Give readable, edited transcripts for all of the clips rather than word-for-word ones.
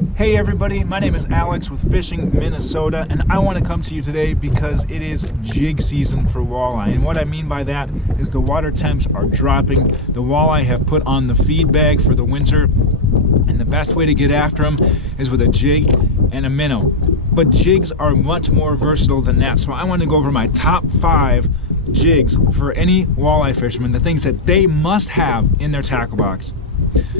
Hey everybody, my name is Alex with Fishing Minnesota, and I want to come to you today because it is jig season for walleye. And what I mean by that is the water temps are dropping. The walleye have put on the feed bag for the winter, and the best way to get after them is with a jig and a minnow. But jigs are much more versatile than that, so I want to go over my top 5 jigs for any walleye fisherman, the things that they must have in their tackle box.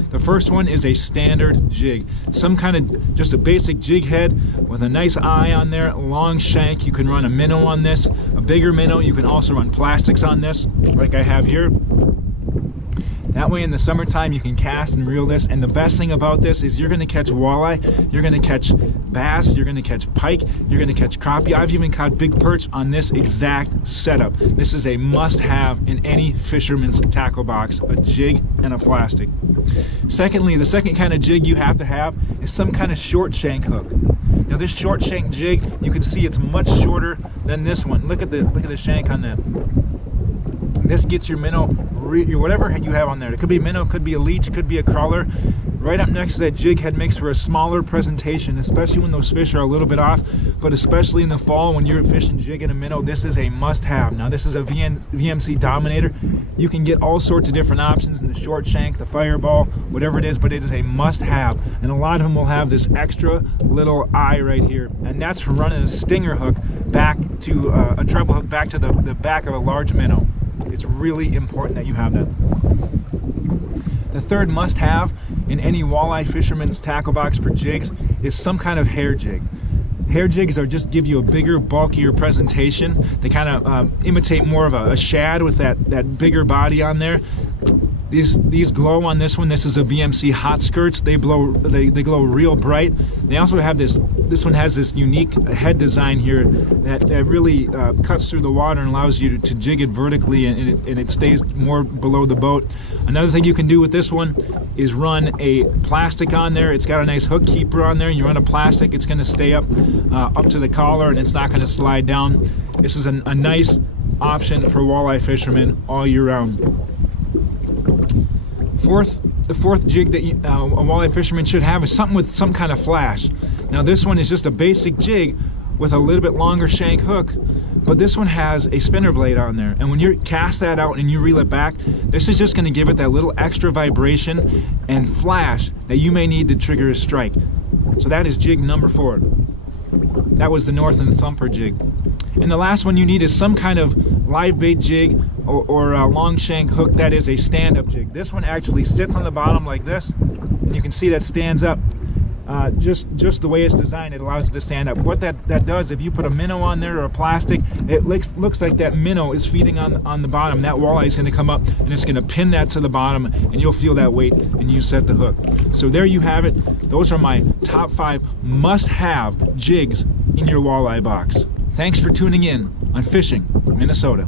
The first one is a standard jig, some kind of just a basic jig head with a nice eye on there, long shank. You can run a minnow on this, a bigger minnow. You can also run plastics on this like I have here. That way in the summertime you can cast and reel this, and the best thing about this is you're going to catch walleye, you're going to catch bass, you're going to catch pike, you're going to catch crappie. I've even caught big perch on this exact setup. This is a must-have in any fisherman's tackle box, a jig and a plastic. Secondly, the second kind of jig you have to have is some kind of short shank hook. Now this short shank jig, you can see it's much shorter than this one. Look at the shank on that. This gets your minnow, whatever you have on there. It could be a minnow, could be a leech, could be a crawler. Right up next to that jig head makes for a smaller presentation, especially when those fish are a little bit off, but especially in the fall when you're fishing jig and a minnow, this is a must-have. Now this is a VMC Dominator. You can get all sorts of different options in the short shank, the fireball, whatever it is, but it is a must-have. And a lot of them will have this extra little eye right here, and that's for running a stinger hook back to a treble hook back to the back of a large minnow. It's really important that you have that. The third must-have in any walleye fisherman's tackle box for jigs is some kind of hair jig. Hair jigs are just give you a bigger, bulkier presentation. They kind of imitate more of a shad with that bigger body on there. These glow on this one. This is a VMC hot skirts. They glow real bright. They also have this one has this unique head design here that really cuts through the water and allows you to jig it vertically, and it stays more below the boat. Another thing you can do with this one is run a plastic on there. It's got a nice hook keeper on there. You run a plastic, it's going to stay up to the collar, and it's not going to slide down. This is a nice option for walleye fishermen all year round. The fourth jig that a walleye fisherman should have is something with some kind of flash. Now this one is just a basic jig with a little bit longer shank hook, but this one has a spinner blade on there, and when you cast that out and you reel it back, this is just going to give it that little extra vibration and flash that you may need to trigger a strike. So that is jig number 4. That was the North and Thumper jig. And the last one you need is some kind of live bait jig or a long shank hook that is a stand-up jig. This one actually sits on the bottom like this, and you can see that stands up. Just the way it's designed, it allows it to stand up. What that does, if you put a minnow on there or a plastic, it looks like that minnow is feeding on the bottom. That walleye is going to come up and it's going to pin that to the bottom, and you'll feel that weight and you set the hook. So there you have it. Those are my top 5 must-have jigs in your walleye box. Thanks for tuning in on Fishing Minnesota.